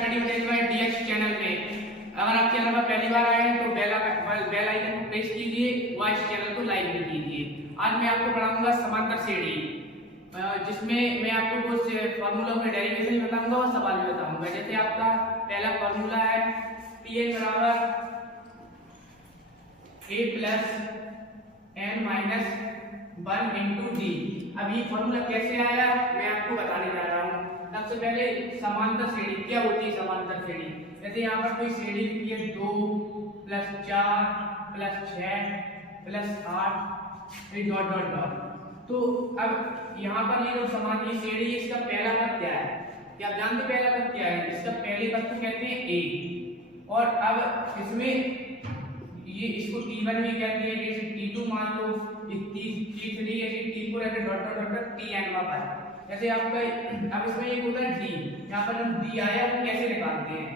Study with my DX channel पे। अगर आप चैनल पर पहली बार आए हैं तो बेल आइकन को प्रेस कीजिए व इस चैनल को लाइक भी कीजिए। आज मैं आपको पढ़ाऊंगा समांतर श्रेणी, जिसमें मैं आपको कुछ फार्मूला में डेरिवेशन बताऊंगा और सवाल भी बताऊंगा। जैसे आपका पहला फार्मूला है Pn बराबर a plus n minus 1 into D. अब ये फार्मूला कैसे आया मैं आपको बताने जा रहा हूँ। सबसे पहले समांतर श्रेणी क्या होती है। समांतर श्रेणी जैसे यहाँ पर कोई श्रेणी लिखी है 2 plus 4 plus 6 plus 8 dot dot dot. तो अब यहाँ पर ये जो समान ये श्रेणी है, इसका पहला पद क्या है? क्या आप जानते पहला पद क्या है? इसका पहले पद को कहते हैं a। और अब इसमें ये इसको t1 भी कहते हैं, जैसे t2 मान लो, t3 ऐसे t4 ऐसे डॉट डॉट डॉट tn पर। जैसे आपका अब इसमें एक होता है d, यहाँ पर हम d आया हम कैसे निकालते हैं?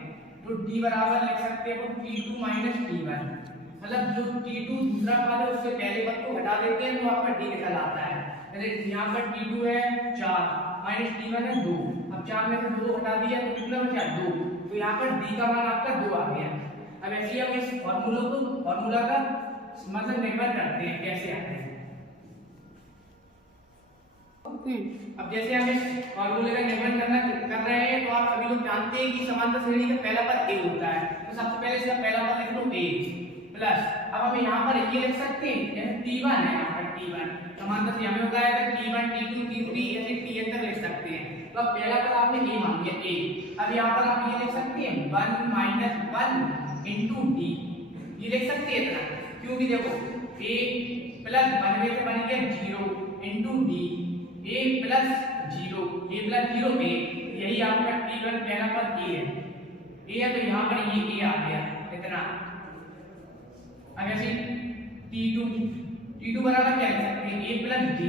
तो d बराबर लिख सकते हैं t2 माइनस t1। मतलब जो t2 दूसरा पद है उससे पहले पद को हटा देते हैं तो आपका d निकल आता है। जैसे यहाँ पर t2 है 4 माइनस t1 है 2। अब 4 में से 2 हटा दिया तो कितना बचा 2। तो यहाँ पर d का मान आपका 2 आ गया। अब ऐसे हम इस फार्मूला का मतलब निर्भर करते हैं कैसे आते हैं। अब जैसे हम इस फार्मूले का निर्माण कर रहे हैं तो आप सभी लोग जानते हैं कि समांतर श्रेणी का पहला पद a होता है। तो सबसे पहले इसका पहला पद लिख लो a प्लस, अब हम यहाँ पर ये लिख सकते हैं जैसे t1 है, यहाँ पर t1 समांतर श्रेणी हमें होता है t1 t2 t3 ऐसे tn तक लिख सकते हैं। तो अब पहला पद आपने a मान लिया a। अब यहाँ पर आप ये लिख सकते हैं 1 माइनस 1 इंटू डी, ये लिख सकते हैं इतना, क्योंकि देखो a प्लस 1 में से बन गया 0 into D, a plus 0 a, यही आपका t1 पहला पद a है तो यहाँ पर ये a आ गया इतना। अब ऐसे t2 बराबर क्या लिख सकते हैं? a प्लस d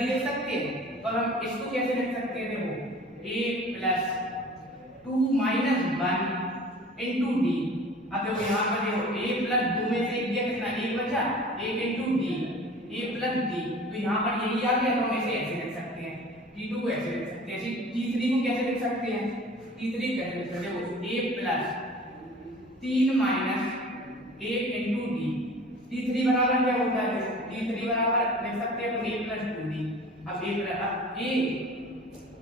लिख सकते हैं। तो हम इसको कैसे लिख सकते हैं? देखो a plus 2 minus 1 into D. अब देखो यहाँ पर देखो a प्लस 2 में से दिया कितना 1 बचा, 1 into D a plus D, तो यहाँ पर यही आ गया। तो हम इसे ऐसे लिख सकते हैं, t2 को ऐसे लिख सकते हैं। ऐसे t3 को कैसे लिख सकते हैं? t3 कैसे लिख सकते हैं? वो a plus 3 minus 1 into D. t3 बराबर क्या होता है? t3 बराबर लिख सकते हैं a प्लस 2d। अब a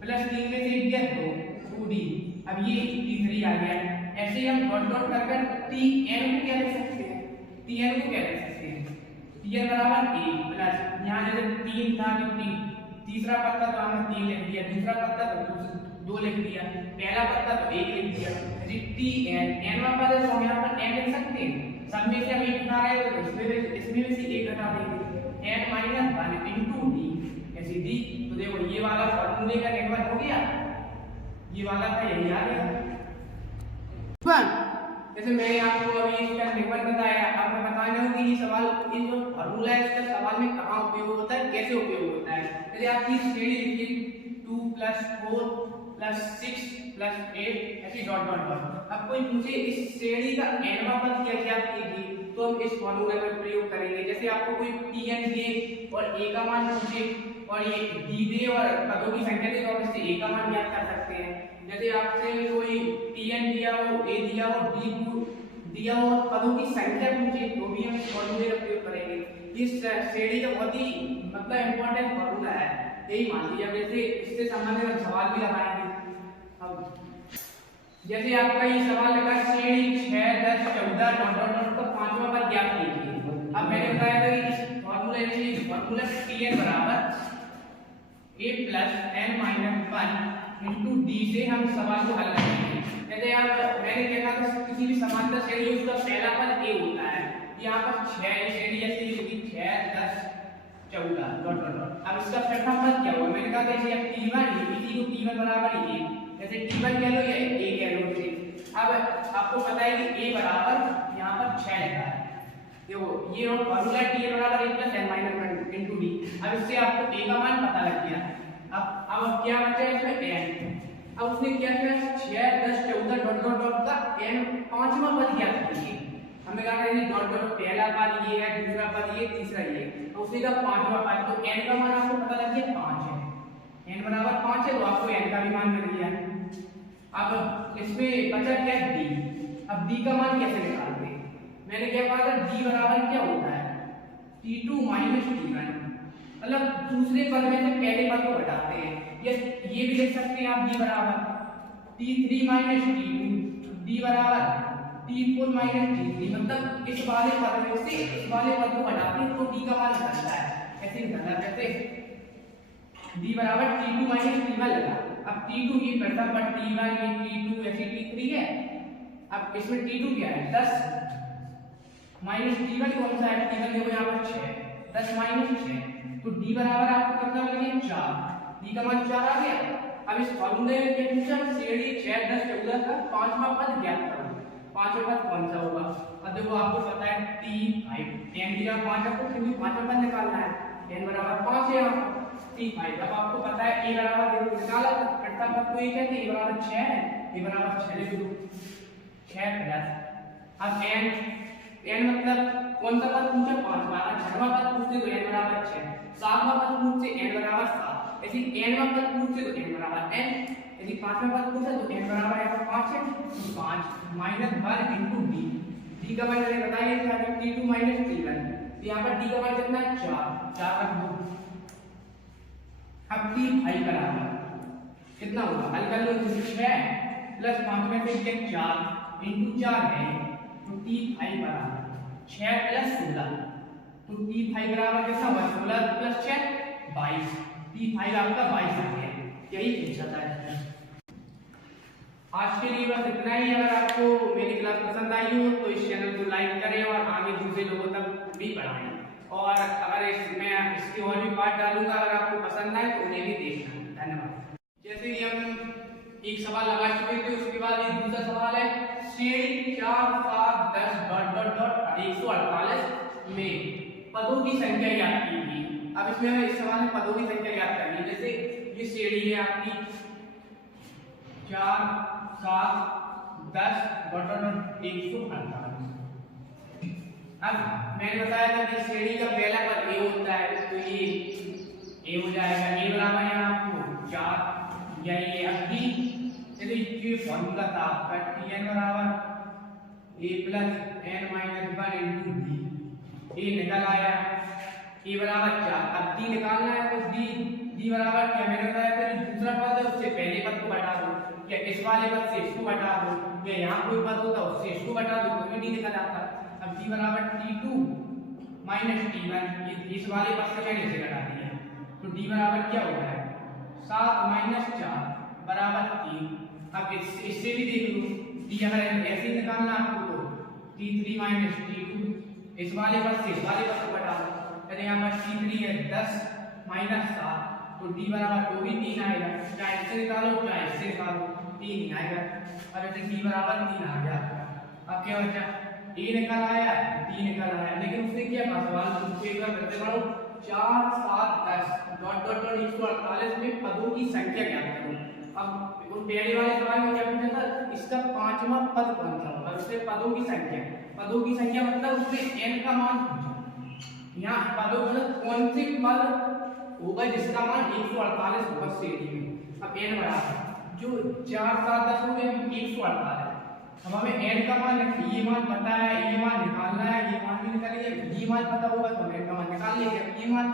प्लस 3 में से दिया 2d, अब ये t3 आ गया। ऐसे हम डॉट डॉट कर tn को क्या लिख सकते हैं? tn को क्या लिख सकते हैं? tn बराबर a प्लस, यहाँ जैसे 3 था तो तीसरा पद था तो हमने 3 लिख दिया, दूसरा पद था तो 2 लिख दिया, पहला पद था तो 1 लिख दिया। tn n वाला पद है तो हम यहाँ पर n लिख सकते हैं। सब में से हम 1 घटा रहे हैं तो इसमें भी से 1 घटा देंगे, n माइनस 1 इंटू डी ऐसे d। तो देखो ये वाला फार्मूले का निर्भर हो गया, ये वाला था यही आ गया। जैसे मैंने आपको अभी इसका निर्भर बताया, अब मैं बताने हूँ कि ये सवाल ये जो फार्मूला है इसका सवाल में कहाँ उपयोग होता है, कैसे उपयोग होता है। जैसे आपकी श्रेणी लिखिए 2 प्लस 4 प्लस 6 प्लस 8 ऐसी डॉट डॉट डॉट। अब कोई पूछे इस श्रेणी का nवां पद क्या क्या कीजिए तो हम इस फार्मूला का प्रयोग करेंगे। जैसे आपको कोई tn दे और a का मान पूछे और ये d दे और पदों की संख्या दे तो आप इससे a का मान ज्ञात कर सकते हैं। जैसे आपसे कोई tn दिया हो, a दिया हो, d दिया हो और पदों की संख्या पूछे तो भी हम इस फार्मूले का प्रयोग करेंगे। इस श्रेणी का बहुत ही मतलब इंपॉर्टेंट फार्मूला है, यही मान लीजिए। जैसे इससे संबंधित हम सवाल भी लगाएंगे। अब जैसे आपका ये सवाल लगा श्रेणी 6 10 14 डॉट डॉट डॉट का पांचवा पद ज्ञात कीजिए। अब मैंने बताया था कि इस फार्मूला tn बराबर a plus n minus 1 into D से हम सवाल को हल करेंगे। जैसे आप मैंने देखा था किसी भी समांतर श्रेणी उसका पहला पद a होता है, यहाँ पर 6 श्रेणी ऐसी लिखी 6 10 14 डॉट डॉट डॉट। अब इसका छठा पद क्या हुआ? मैंने कहा था इसे आप t1 इसी को t1 बराबर a, जैसे t1 कह लो या a कह लो इसे। अब आपको पता है कि a बराबर यहाँ पर 6 लिखा है, देखो ये फार्मूला t बराबर a plus n minus 1 into D. अब इससे आपको a का मान पता लग गया। अब क्या बचा इसमें n। अब उसने क्या किया 6 10 14 डॉट डॉट डॉट का n पांचवा पद ज्ञात कीजिए। हमने कहा था डॉट डॉट पहला पद ये है, दूसरा पद ये, तीसरा ये, तो उसने कहा पांचवा पद, तो n का मान आपको पता लग गया 5 है, n बराबर 5 है तो आपको n का भी मान मिल गया। अब इसमें बचा क्या डी। अब डी का मान कैसे निकालते हैं? मैंने क्या कहा था, डी बराबर क्या होता है, t2 माइनस t1। मतलब दूसरे पद में से पहले पद को घटाते हैं। ये भी लिख सकते हैं आप, डी बराबर t3 माइनस t2, डी बराबर t4 माइनस t3। मतलब इस वाले पद में से इस वाले पद को घटाते हैं तो डी का मान निकलता है। ऐसे निकालना कहते डी बराबर t2 माइनस t1 लगा। अब t2 ये बढ़ता पर t1 ये t2 ऐसे t3 है। अब इसमें t2 क्या है 10 माइनस t1 कौन सा है, t1 देखो यहाँ पर 6, 10 माइनस 6 तो d बराबर आपको कितना मिल गया 4। d का मान 4 आ गया। अब इस फॉर्मूले में क्या पूछा, श्रेणी 6 10 14 का पांचवा पद ज्ञात करो। पांचवा पद कौन सा होगा? अब देखो आपको पता है t5 10 की जगह 5 आपको क्योंकि पांचवा पद निकालना है, n बराबर 5 है आपको t5। अब आपको पता है a बराबर देखो निकाला छठा पद को ये कहते हैं, a बराबर 6 है, a बराबर 6 लिख दो 6 प्लस अब n मतलब कौन सा पद पूछा पांचवा, छठवां पद पूछते तो n बराबर 6, सातवां पद पूछते n बराबर 7, ऐसे nवां पद पूछते तो n बराबर n, यदि पांचवां पद पूछा तो n बराबर यहाँ पर 5 है, 5 माइनस 1 इनटू d। d का मान मैंने बताया था कि t2 माइनस t1, तो यहाँ पर d का मान कितना है 4 रख दो। अब t5 बराबर कितना होगा, हल कर लो, 6 प्लस 5 में से 4 इनटू 4 है तो t5 बराबर 6 प्लस 16 तो t5 बराबर कितना हुआ 16 प्लस 6 22। t5 आपका 22 आ गया। यही पूछा था। आज के लिए बस इतना ही। अगर आपको मेरी क्लास पसंद आई हो तो इस चैनल को लाइक करें और आगे दूसरे लोगों तक भी बढ़ाएं। और अगर मैं इसके और भी पार्ट डालूंगा, अगर आपको पसंद आए तो उन्हें भी देखना। धन्यवाद। जैसे कि हम एक सवाल लगा चुके थे, उसके बाद ये दूसरा सवाल है, श्रेणी 4 7 10 डॉट डॉट डॉट 148 में पदों की संख्या ज्ञात कीजिए। अब इसमें इस सवाल में पदों की संख्या ज्ञात करनी है। जैसे ये श्रेणी है आपकी 4 7 10 डॉट डॉट डॉट 148। अब मैंने बताया था कि श्रेणी का पहला पद a होता है, तो ये a हो जाएगा, a बराबर है आपको 4 या ये अब d। चलिए ये फॉर्मूला था आपका tn बराबर a plus n minus 1 into d। a निकल आया, a बराबर 4। अब d निकालना है तो d बराबर क्या, मैंने बताया था दूसरा पद है उससे पहले पद को घटा दो, या इस वाले पद से इसको घटा दो, या यहाँ कोई पद होता उससे इसको घटा दो तो भी d निकल आता। अब d बराबर t2 माइनस t1, इस वाले पद से मैंने इसे घटा दिया तो d बराबर क्या होता है 7 माइनस 4 बराबर 3। अब इससे भी देख लो, d अगर ऐसे निकालना आपको तो t3 माइनस t2, इस वाले पद से इस वाले पद को घटा दो, यदि यहाँ पर t3 है 10 माइनस 7 तो d बराबर तो भी 3 आएगा, चाहे इससे निकालो चाहे इससे निकालो 3 ही आएगा। अब ऐसे d बराबर 3 आ गया। अब क्या बचा, a निकल आया d निकल आया, लेकिन उसने क्या कहा सवाल पूछे, एक बार करते बढ़ो 4 7 10 डॉट डॉट डॉट 148 में पदों की संख्या ज्ञात करो। अब उन पहले वाले सवाल में क्या पूछा था, इसका पांचवा पद कौन सा होगा, उससे पदों की संख्या मतलब उसने n का मान पूछा। यहाँ पदों मतलब कौन से पद होगा जिसका मान 148 होगा श्रेणी में। अब n बराबर जो 4 7 10 हो गए 148। अब हमें n का मान, ये मान पता है, ये मान निकालना है, ये मान भी निकाल लिया, ये मान पता होगा तो n का मान निकाल लिया। ये मान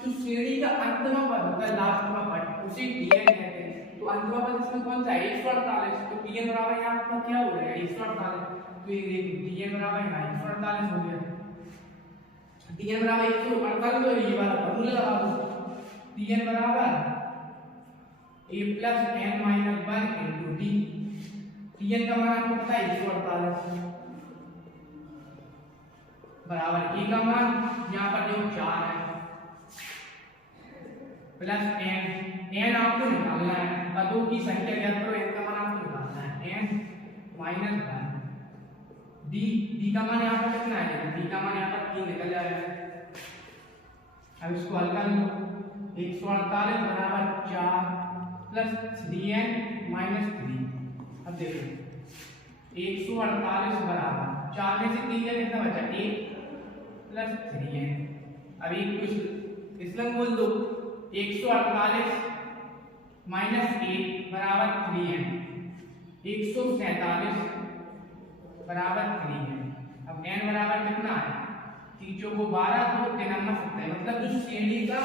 जो श्रेणी का अंतमा पद होता है, लास्टवा पद, उसे dn कहते हैं। तो अंतमा पद इसमें कौन सा है 148, तो dn बराबर यहाँ पर क्या हो जाएगा 148, तो ये देखिए dn बराबर यहाँ 148 हो गया। dn बराबर 148 तो ये वाला फॉर्मूला लगा दो, dn बराबर a plus n minus 1 into d। dn का मान आपको पता है 148 बराबर a का मान यहाँ पर जो 4 है प्लस n आपको निकालना है, पदों की संख्या ज्ञात करो, n का मान आपको निकालना है n माइनस 1 d का मान यहाँ पर कितना है, d का मान यहाँ पर 3 निकल जाएगा। अब इसको हल कर लो, 148 बराबर 4 प्लस dn माइनस 3। अब देखो 148 बराबर 4 में से 3 का कितना बचा 1 प्लस 3n। अब एक कुछ इसमें बोल दो 148 माइनस 1 बराबर 3n। 147 बराबर 3 है। अब n बराबर कितना है, 3 को 12 2 3 70, मतलब जो श्रेणी का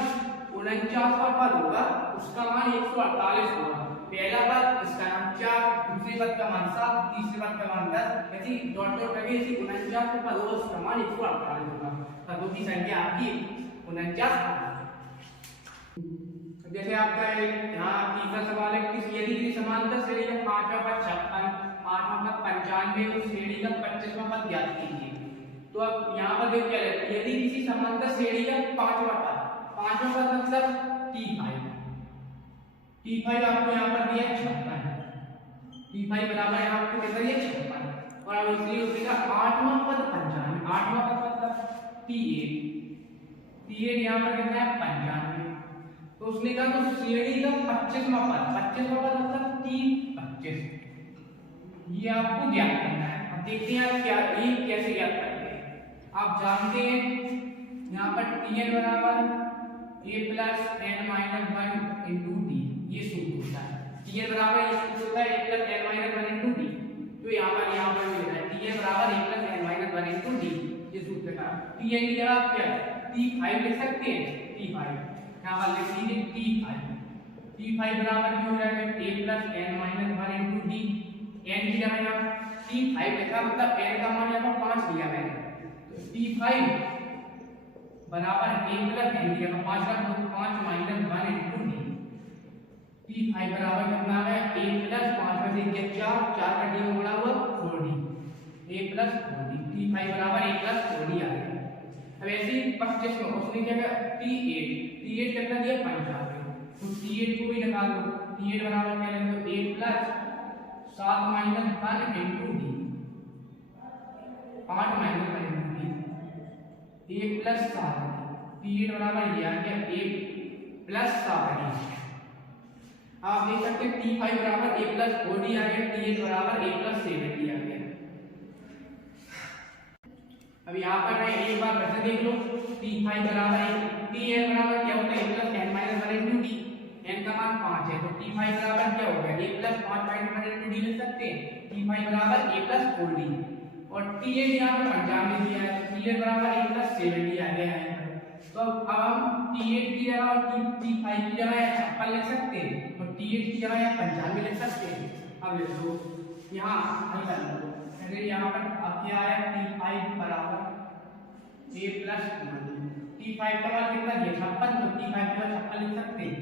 49वां पद होगा उसका मान 148 होगा। पहला पद इसका नाम 4, दूसरे पद का मान 7, तीसरे पद का मान 10, ऐसे डॉट डॉट करके इसी 49वां पद होगा उसका मान 148 होगा। पदों की संख्या आपकी 49 है। जैसे आपका यहाँ तीसरा सवाल है, यदि किसी समांतर श्रेणी का 5वां पद 56, 8वां पद 95 और श्रेणी का 25वां पद ज्ञात कीजिए। तो अब यहाँ पर देखिए क्या है, यदि किसी समांतर श्रेणी का 5वां पद मतलब T5 आपको यहाँ पर दिया है 56, T5 बराबर यहाँ आपको कितना दिया 56, और अब इसलिए उसका 8वां पद 95, 8वां पद मतलब T8 यहाँ पर कितना है 95, तो उसने कहा तो श्रेणी का 25वां पद मतलब T25, ये आपको ज्ञात करना है। अब देखते हैं आप क्या ये कैसे ज्ञात करते हैं। आप जानते हैं यहाँ पर Tn बराबर a plus n minus 1 into T, ये सूत्र होता है। Tn बराबर ये सूत्र होता है a plus n minus 1 into T, तो यहाँ पर लिखा है Tn बराबर a plus n minus 1 into T, ये सूत्र का Tn की जगह आप क्या T5 लिख सकते हैं, T5 यहाँ पर लिख लीजिए T5 बराबर क्या हो जाएगा a plus n minus 1 into T, n की जगह यहाँ T5 लिखा मतलब n का मान यहाँ पर 5 लिया मैंने, तो T5 बराबर a प्लस n की जगह 5 रख दो, 5 माइनस 1 इंटू डी, T5 बराबर कितना है a प्लस 5 में से 4 का डी में बड़ा हुआ 4d, a plus 4d, T5 बराबर a प्लस 4d आ गया। अब ऐसे ही 25 में उसने क्या किया T8 कितना दिया 95, तो T8 को भी निकाल दो, T8 बराबर क्या लेंगे a plus 7 minus 1 into D, 8 minus 1 into D, a plus 7, T8 बराबर ये आ गया a प्लस 7d। आप देख सकते हैं T5 बराबर a प्लस 4d आ गया, T8 बराबर a प्लस 7d आ गया। अब यहाँ पर मैं एक बार वैसे देख लो, T5 बराबर Tn बराबर क्या होता है a plus n minus 1 into D, n का मान 5 है, तो T5 बराबर क्या होगा a plus 5 minus 1 into D लिख सकते हैं, T5 बराबर a प्लस 4d, और T8 यहाँ पर 95 दिया है, तो T8 बराबर a प्लस 7d आ गया है। तो अब हम T8 की जगह और T5 की जगह 56 लिख सकते हैं, और T8 की जगह 95 लिख सकते हैं। अब लिख दो यहाँ हल कर लो, अरे यहाँ पर अब क्या आया T5 बराबर a प्लस 4d, T5 का मान कितना दिया 56, तो T5 की जगह 56 लिख सकते हैं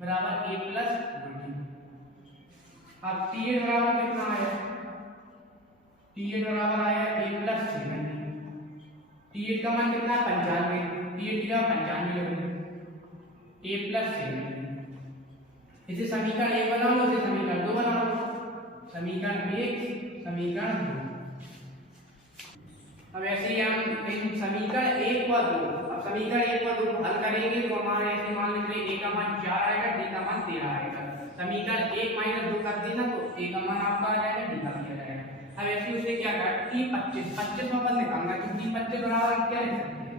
बराबर a प्लस 4d। अब T8 बराबर कितना आया, T8 बराबर आया a प्लस 7d, T8 का मान कितना 95, T8 की जगह 95 लिख दो, a प्लस 7d। इसे समीकरण 1 बना लो, इसे समीकरण 2 बना लो, समीकरण 1 समीकरण 2। अब ऐसे ही हम समीकरण 1 व 2, अब समीकरण 1 व 2 को हल करेंगे तो हमारे ऐसे मान लीजिए a का मान 4 आएगा, d का मान 13 आएगा। समीकरण 1 माइनस 2 कर देना तो a का मान आपका आ जाएगा, d का भी आ जाएगा। अब ऐसे उसे क्या करना T25 में पद निकालना, तो T25 बराबर क्या लिख सकते हैं,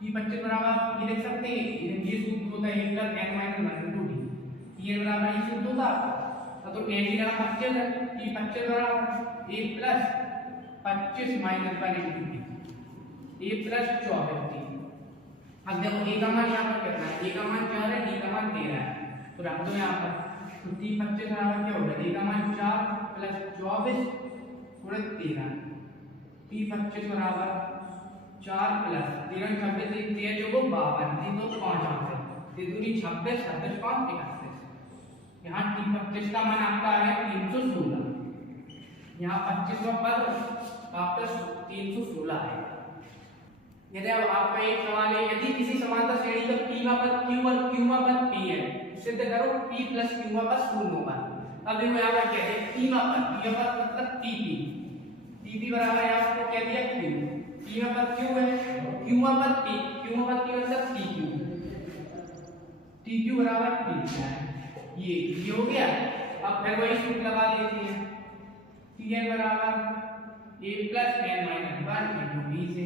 T25 बराबर ये लिख सकते हैं, ये सूत्र होता है a plus n minus 1 into d, ये बराबर ये सूत्र होता है। तो n की जगह 25 है, T25 बराबर a plus 25 minus 1 into D, a plus 24d। अब देखो a का मान यहाँ पर कितना है, a का मान 4 है, d का मान 13 है, तो रख दो यहाँ पर, तो T25 बराबर क्या होगा, a का मान 4 प्लस 24 गुणे 13, T25 बराबर 4 प्लस 13 26 13 जो 52, 3 तो 5 आते हैं, 3 दूनी 26 26 5 31। यहाँ T25 का मान आपका है 316, यहाँ 25वां पद आपका 316 है। यदि अब आपका एक सवाल है, यदि किसी समांतर श्रेणी का P पद Q और Q पद P है, सिद्ध करो P प्लस Q पद शून्य होगा। अब देखो यहाँ पर क्या है, P पद मतलब TP बराबर है आपको क्या दिया Q, P पद Q है, Q पद P, Q पद P मतलब TQ बराबर P, ये हो गया। अब फिर वही सूत्र लगा देते हैं, Tn बराबर a plus n minus 1 into b से,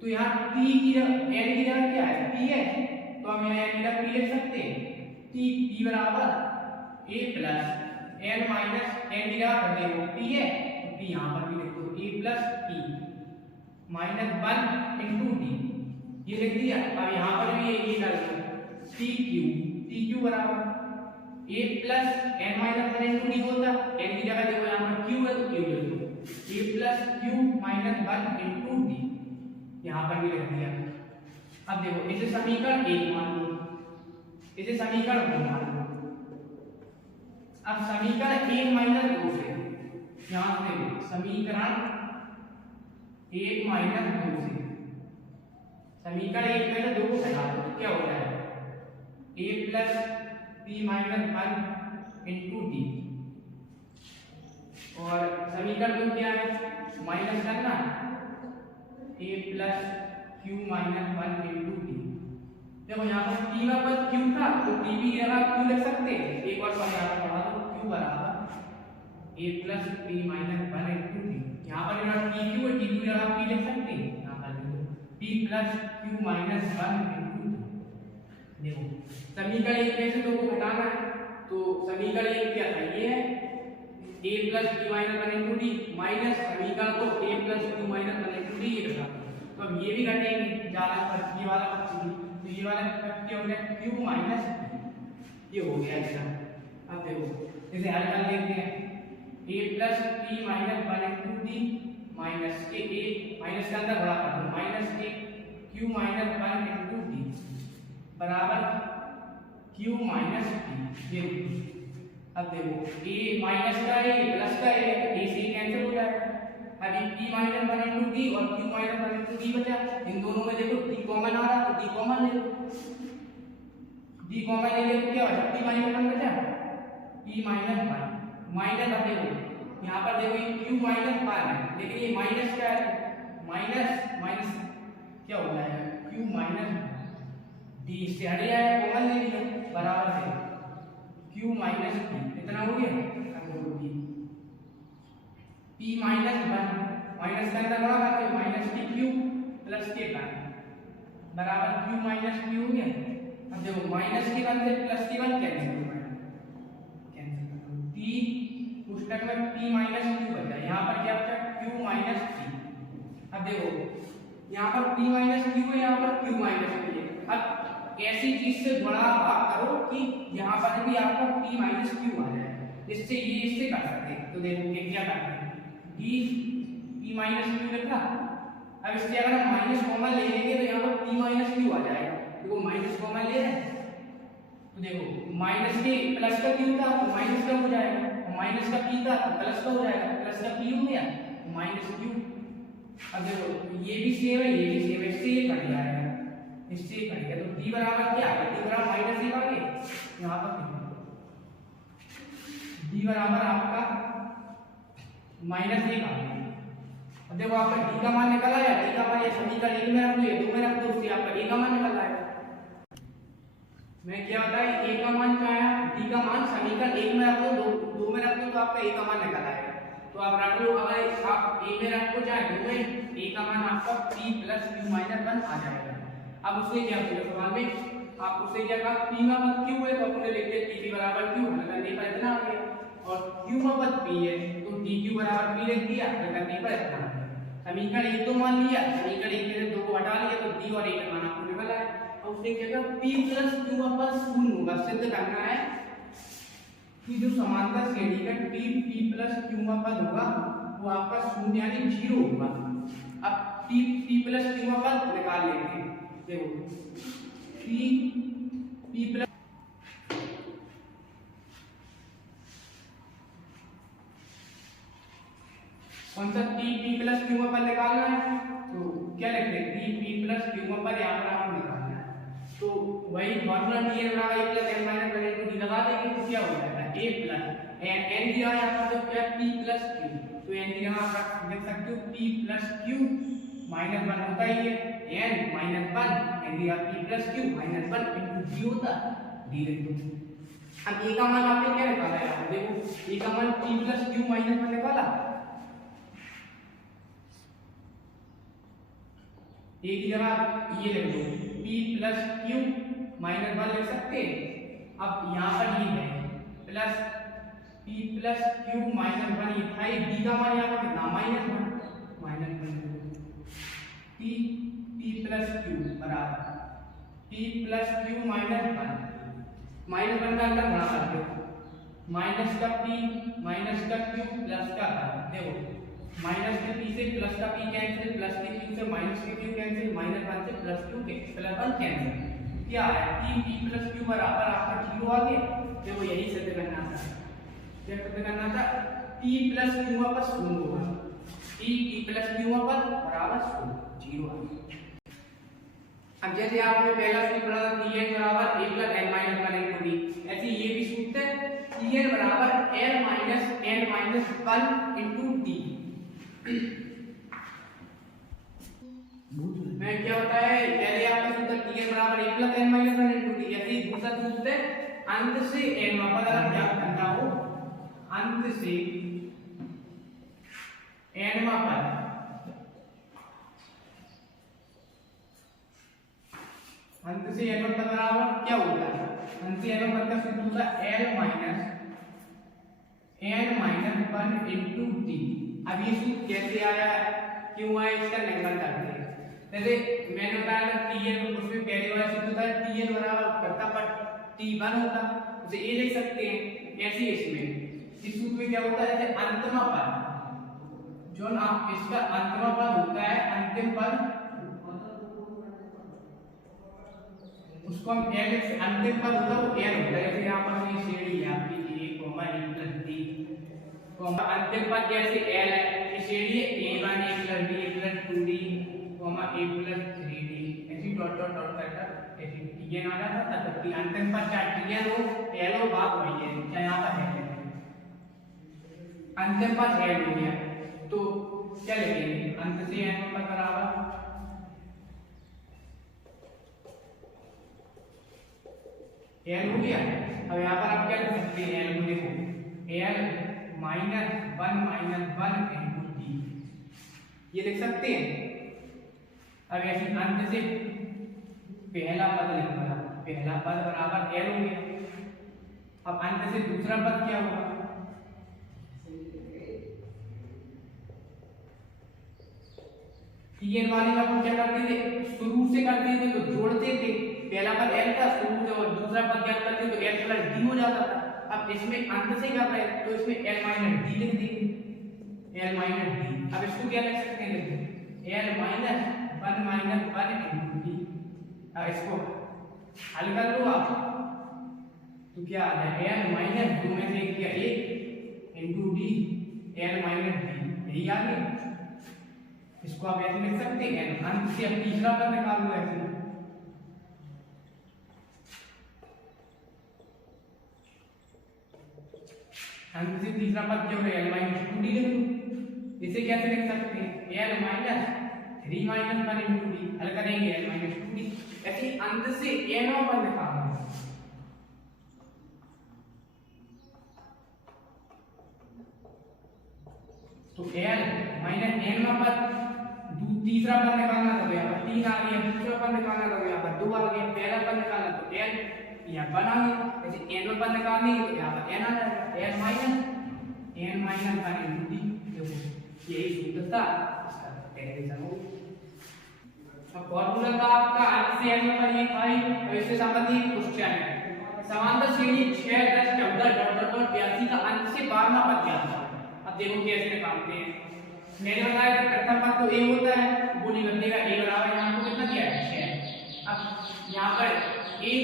तो यहाँ t की जगह n की जगह क्या है p है, तो हम यहाँ n की जगह p लिख सकते हैं, P बराबर a plus n minus n की जगह कर दो पी है तो पी यहाँ पर भी लिख दो a plus p minus 1 into d, ये लिख दिया। अब यहाँ पर भी ये डाल दो पी क्यू बराबर a plus n minus 1 into d होता, एन की जगह देखो यहाँ पर क्यू है तो क्यू लिख दो a plus q minus 1 into d, यहाँ पर भी लिख दिया। अब देखो इसे समीकरण 1 मान लो, इसे समीकरण 2 मान लो। अब समीकरण 1 माइनस 2 से यहाँ से समीकरण 1 माइनस 2 से समीकरण 1 में से 2 को घटा दो क्या हो जाएगा a plus p minus 1 into D, और समीकरण 2 क्या है माइनस करना a plus q minus 1 into D. देखो यहाँ पर p का पद q था तो t भी जगह q लिख सकते हैं, एक बार यहाँ पर पढ़ा दो q बराबर a plus p minus 1 into d, यहाँ पर जगह p q है t की जगह p लिख सकते हैं, यहाँ पर लिख दो p plus q minus 1 into D. देखो समीकरण 1 में से 2 को घटाना है तो समीकरण 1 क्या था ये है a plus p minus 1 into D minus समीकरण को a plus q minus 1 into d ये घटा, तो अब ये भी घटेंगे ज्यादा पर ये वाला पक्ष भी, तो ये वाला पक्ष क्या हो गया q माइनस p, ये हो गया ऐसा। अब देखो इसे हल कर लेते हैं a plus p minus 1 into D minus के a माइनस के अंदर बड़ा कर दो माइनस के q माइनस 1 इंटू डी बराबर q माइनस p, ये अब देखो a माइनस का a प्लस का a, a से कैंसिल हो जाएगा। अभी p माइनस 1 इंटू डी और q माइनस 1 इंटू डी बचा, इन दोनों में देखो d कॉमन आ रहा तो d कॉमन ले लो, d कॉमन ले ले तो क्या बचा p माइनस 1 बचा p माइनस 1 माइनस, अब देखो यहाँ पर देखो ये q माइनस 1 है लेकिन ये माइनस क्या है माइनस माइनस क्या हो जाएगा q माइनस d, इससे हट जाएगा कॉमन ले लिया बराबर है q माइनस p, इतना हो गया। p माइनस 1 माइनस का अंदर बड़ा करते माइनस के क्यू प्लस के 1 बराबर q माइनस p हो गया। अब देखो माइनस के 1 से प्लस के 1 कैंसिल हो गया, कैंसिल कर दो p पुस्तक में p माइनस q बचा, यहाँ पर क्या बचा q माइनस p। अब देखो यहाँ पर p माइनस q है, यहाँ पर q माइनस p है। अब ऐसी चीज से गुणा भाग करो कि यहाँ पर भी आपका p माइनस q आ जाए, इससे ये इससे काट सकते हैं। तो देखो क्या करते हैं p माइनस q लिखा, अब इससे अगर हम माइनस कॉमन ले लेंगे तो यहाँ पर p माइनस q आ जाएगा, देखो माइनस कॉमन ले रहे हैं तो देखो माइनस के प्लस का q था तो माइनस का हो जाएगा, माइनस का p था तो प्लस का हो जाएगा, प्लस का p हो गया माइनस q। अब देखो ये भी सेम है ये भी सेम है, इससे ये कट जाएगा, इससे ये कट गया तो d बराबर क्या है d बराबर माइनस 1 आ गया, यहाँ पर d बराबर आपका माइनस 1 आ गया। अब देखो आपका d का मान निकल आया, d का मान ये समीकरण 1 में रख दो ये 2 में रख दो, उससे आपका a का मान निकल आएगा। मैं क्या बताया a का मान क्या आया, d का मान समीकरण 1 में रख दो 2 में रख दो तो आपका a का मान निकल आएगा। तो आप रख लो, अगर आप a में रखो चाहे 2 में, a का मान आपका p प्लस q माइनस 1 आ जाएगा। अब उससे क्या किया सवाल में आप उससे क्या कहा p का पद q है तो अपने लिख दिया p बराबर q, करने पर इतना आ गया, और q का पद p है तो dq बराबर p लिख दिया, करने पर इतना आ गया। समीकरण 1 तो मान लिया, समीकरण 1 में से 2 को हटा लिया तो d और a का मान आपको निकल आया। और उससे क्या कहा p प्लस q का पद शून्य होगा, सिद्ध करना है कि जो समांतर श्रेणी का p प्लस q का पद होगा वो आपका शून्य यानी 0 होगा। अब p प्लस q का पद निकाल लेते हैं, देखो p प्लस कौन सा p प्लस q का पद निकालना है तो क्या लिखते हैं p प्लस q का पद यहाँ पर आपको निकालना है, तो वही फॉर्मूला d n बराबर a plus n minus 1 into d लगा देंगे तो क्या हो जाएगा a प्लस n दिया है यहाँ पर तो क्या p प्लस q, तो n की जगह आप देख सकते हो p प्लस q माइनस 1 होता ही है n माइनस 1 n दिया p plus q minus 1 into d होता d लिख दो। अब a का मान आपने क्या निकाला है, देखो a का मान p प्लस q माइनस 1 निकाला, a की जगह ये लिख दो p प्लस q माइनस 1 लिख सकते हैं। अब यहाँ पर ये है plus p plus q minus 1 ये था, d का मान यहाँ पर कितना -1 p प्लस क्यू बराबर p प्लस क्यू माइनस 1 का अंदर बना सकते हो, माइनस का p माइनस का q प्लस का r। देखो माइनस के p से प्लस का p कैंसिल, प्लस के q से माइनस के q कैंसिल, -1 से प्लस q प्लस 1 कैंसिल, क्या है p प्लस q बराबर आपका 0 आ गया। देखो यही सिद्ध करना था, क्या सिद्ध करना था, p प्लस q पर 0 होगा, p प्लस q पर बराबर 0 आ गया। अब जैसे आपने पहला सूत्र पढ़ा था Tn बराबर a plus n minus 1 into d, ऐसे ये भी सूत्र है Tn बराबर l minus n minus 1 into d। मैं क्या होता है, पहले आपका सूत्र Tn बराबर a plus n minus 1 into d, ऐसे ही दूसरा सूत्र है अंत से n वापस अगर ज्ञात करना हो, अंत से n वापस अंत से n पर बराबर क्या होता है, अंत से n पर का सूत्र होता है l minus n minus 1 into t। अब ये सूत्र कैसे आया, क्यों आया, इसका निर्माण करते हैं। जैसे मैंने बताया था Tn, उसमें पहले वाला सूत्र था Tn बराबर करता पर T1 होता, उसे ये लिख सकते हैं। ऐसे इसमें इस सूत्र में क्या होता है, जैसे अंतिम पद जो ना इसका अंतिम पद होता है, अंतिम पद उसको हम n से अंतिम पद होता है वो n होता है। जैसे यहाँ पर ये श्रेणी है आपकी a, e प्लस d, तो हम अंतिम पद जैसे l है, ये श्रेणी है a1 a plus b a plus 2d, a plus 3d, ऐसी डॉट डॉट डॉट करके ऐसे tn आ जाता है। तब अंतिम पद चाहे tn हो l हो भाग वही है, चाहे यहाँ पर है अंतिम पद l हो गया, तो क्या लिखेंगे, अंत से n पर बराबर l हो गया। अब यहाँ पर आप क्या लिख सकते हैं, l को देखो l minus 1 minus 1 into d, ये लिख सकते हैं। अब ऐसे अंत से पहला पद लिखना, पहला पद बराबर l हो गया। अब अंत से दूसरा पद क्या होगा, Tn वाले का हम क्या करते थे, शुरू से करते थे तो जोड़ते थे, पहला पद l था शुरू से और दूसरा पद ज्ञात करते तो l प्लस d हो जाता था। अब इसमें अंत से कर रहे हैं तो इसमें l माइनस d लिख देंगे, l माइनस d। अब इसको क्या लिख सकते हैं, l minus 1 minus 1 into d। अब इसको हल कर लो आप तो क्या आ जाएगा, l माइनस 2 में से क्या 1 into d, l minus d, यही आ गया। इसको आप ऐसे लिख सकते हैं, अंत से अब तीसरा पद निकाल लो ऐसे, अंत से तीसरा पद क्या होगा, l माइनस 2d लिख दो। इसे कैसे लिख सकते हैं, l minus 3 minus 1 into d, हल करेंगे l माइनस 2d। ऐसे अंत से n पद निकालना, तो l माइनस n पद, तीसरा पद निकालना तो यहाँ पर 3 आ गया, दूसरा पद निकालना तो यहाँ पर 2 आ गया, पहला पद निकालना तो n यहाँ 1 आ गया। जैसे n पद निकालनी है तो यहाँ पर n आ जाएगा, n माइनस 1 into d। देखो यही सूत्र था, इसका डेरिवेशन हो। अब फॉर्मूला था आपका अंत से n पर ये था ही, और इससे संबंधित क्वेश्चन है, समांतर श्रेणी 6 10 14 डॉट डॉट डॉट 82 का अंत से 12वां पद क्या था। अब देखो कैसे निकालते हैं, मैंने बताया था प्रथम पद तो a होता है, वो नहीं बदलेगा, a बराबर यहाँ को कितना दिया है 6। अब यहाँ पर a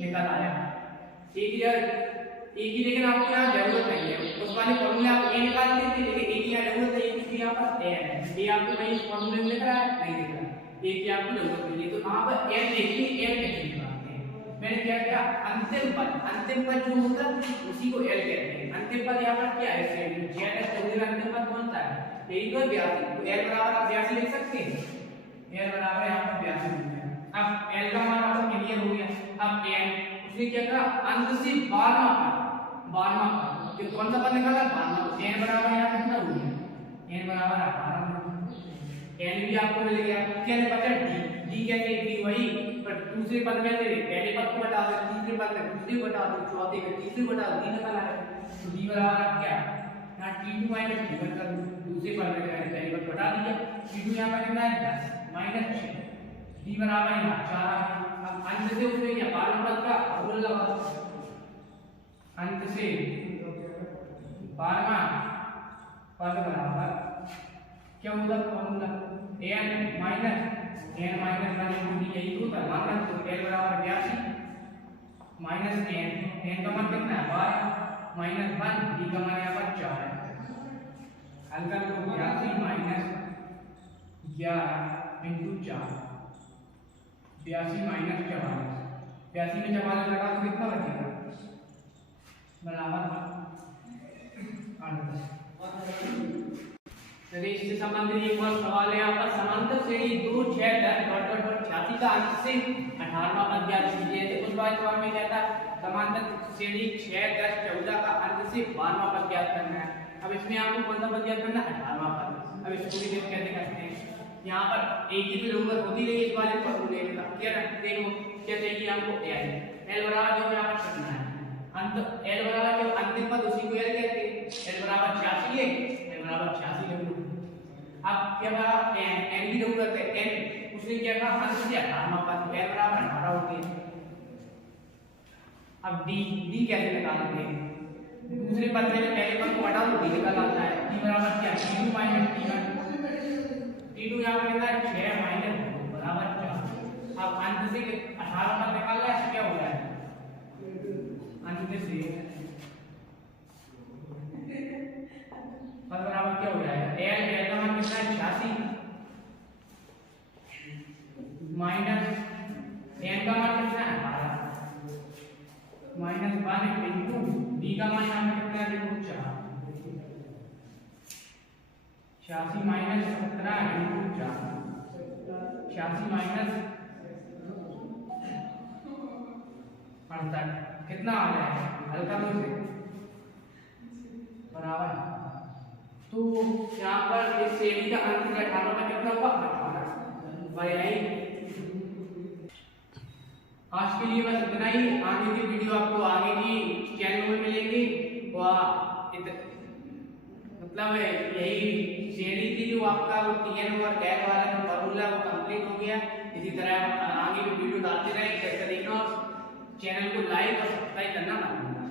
निकल आया, a की लेकिन आपको यहाँ जरूरत नहीं है, उस वाले फॉर्मूले आप a निकाल लेते थे, लेकिन a की यहाँ जरूरत है क्योंकि यहाँ पर a है, a आपको वही फॉर्मूले में लिख रहा है, नहीं लिख रहा है, a की आपको जरूरत नहीं है। तो यहाँ पर n देखिए, l कैसे निकालते हैं, मैंने क्या किया, अंतिम पद जो होता है उसी को l कहते हैं। अंतिम पद यहाँ पर क्या है, अंतिम पद कौन सा है, यही तो 82, तो l बराबर आप 82 लिख सकते हैं, l बराबर यहाँ पर 82 लिख दिया। अब l का मान आपको क्लियर हो गया। अब n उसने क्या करा, अंत से 12वां पद, तो कौन सा पद निकाला, 12वां, तो n बराबर यहाँ कितना हो गया, n बराबर 18, n भी आपको मिल गया। क्या बचा d, d कैसे, d वही पर दूसरे पद में से पहले पद को बता दो, तीसरे पद में दूसरे को बता दो, चौथे में तीसरे को बता दो, d निकल आया। तो d बराबर आप क्या यहाँ t2 माइनस t1 का दूसरे पद में पहले पद घटा दिया। t2 यहाँ पर कितना है 10 माइनस 6 d बराबर यहाँ 4 आ गया। अब अंत से उसमें क्या बारह पद का अवरोध लगा दो। अंत से 12वां पद बराबर क्या होगा formula n minus 1 into d यही होता है माना। तो l बराबर 82 माइनस n का मान कितना है 12 माइनस 1 d का मान यहाँ पर 4 है। हल कर लो 82 माइनस 11 इंटू 4 82 माइनस 44 82 में 44 लगा तो कितना बचेगा बराबर 38। चलिए इससे संबंधित एक और सवाल है यहाँ पर समांतर श्रेणी 2 6 10 डॉट डॉट डॉट 86 का अंत से 18वां पद ज्ञात कीजिए। तो उस बात सवाल में कहता है समांतर श्रेणी 6 10 14 का अंत से 12वां पद ज्ञात करना है। अब इसमें आपको कौन सा पद ज्ञात करना है 18वां पद। अब इसको भी कैसे करते हैं यहाँ पर एक की तो जरूरत होती नहीं इस वाले फॉर्मूले का क्या रखते हो क्या चाहिए हमको l बराबर जो यहाँ पर करना है अंत l बराबर जो अंतिम पद उसी को l कहते हैं। l बराबर 86 है l बराबर 86 लिख लो। अब क्या कहा n की जरूरत है n उसने क्या कहा अंत से 18वां पद l बराबर 18 हो गया। अब d कैसे निकालते हैं दूसरे पद में पहले पद को हटा दो d निकल आता है। d बराबर क्या t2 माइनस t1 t2 यहाँ पर कितना है 6 माइनस 2 बराबर 4। अब अंत से 18 पद निकाल रहा है क्या हो रहा है अंत से पद बराबर क्या हो जाएगा l का मान कितना है 86 माइनस n का मान कितना है 12 माइनस 1 इंटू d का मान यहाँ पे कितना है देखो 4 86 माइनस 17 इंटू 4 86 माइनस 68 कितना आ जाएगा हल्का में से बराबर। तो यहाँ पर इस श्रेणी का अंत 18 का कितना हुआ 18 भाई। आज के लिए बस इतना ही। आगे की वीडियो आपको आगे की चैनल में मिलेगी। मतलब यही श्रेणी थी जो आपका वो TN और टैग वाला जो फॉर्मूला वो कंप्लीट हो गया। इसी तरह आगे भी वीडियो डालते रहे कैसे देखना और चैनल को लाइक और सब्सक्राइब करना मत भूलना।